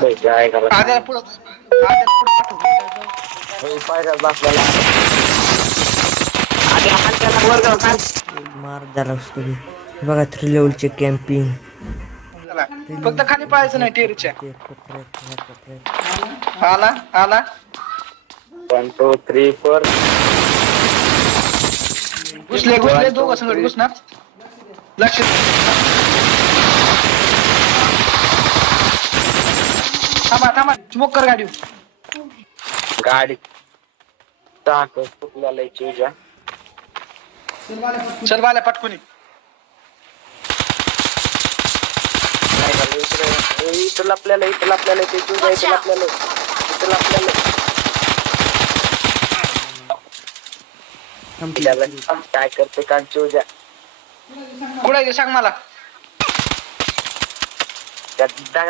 काय करा आद्याला पुढं पायऱ्या बसलेला आधी हात त्याला वर जाऊ काय मार झाला असतो बघा 3 लेवलचे कॅम्पिंग फक्त खाली पाहायचं नाही टेरीच्या आला आला 1 2 3 4 घुसले घुसले दोघं संगत घुसणार लक्ष थांबा थांबा स्मोक कर गाडी गाडी टाक चुकलेला चीजा चल बाल्या पटकुनी इथं आपल्याला ते चीजा इथं आपल्याला काय करते का चीजा कुठे आहे ते सांग मला त्या दगडा